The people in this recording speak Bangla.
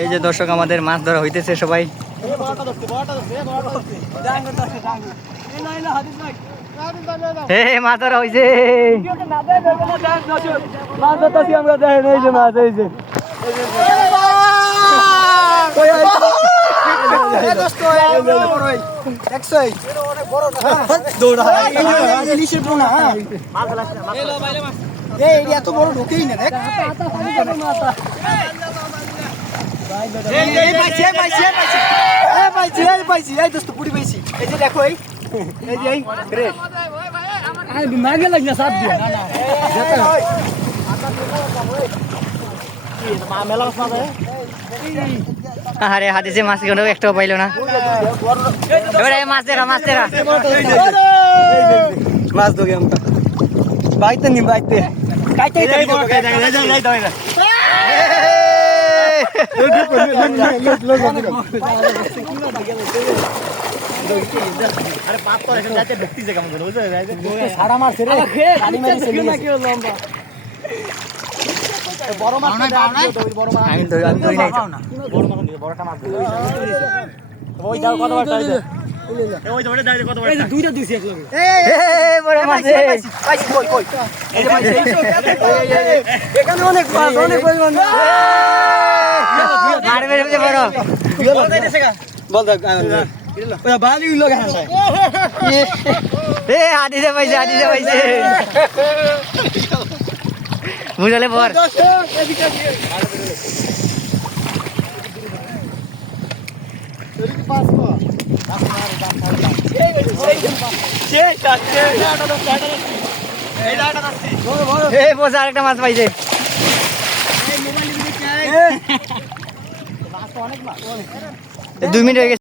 এই যে দর্শক আমাদের মাছ ধরা হইতেছে সবাই। মাছ ধরা হইছে। এত বড় ঢুকেই না মাগে লাগ না সাপ দিয়ে আরে হাদিসে মাছ কেন একটাও পাইলো না। এবারে মাছ ধরা মাছ ধরে আমরা বাইতে নি বাইতে অনেক হাদিসে পাইছে বুঝলে পর আরেকটা মাছ পাইছে। 2 মিনিট হয়ে গেছে।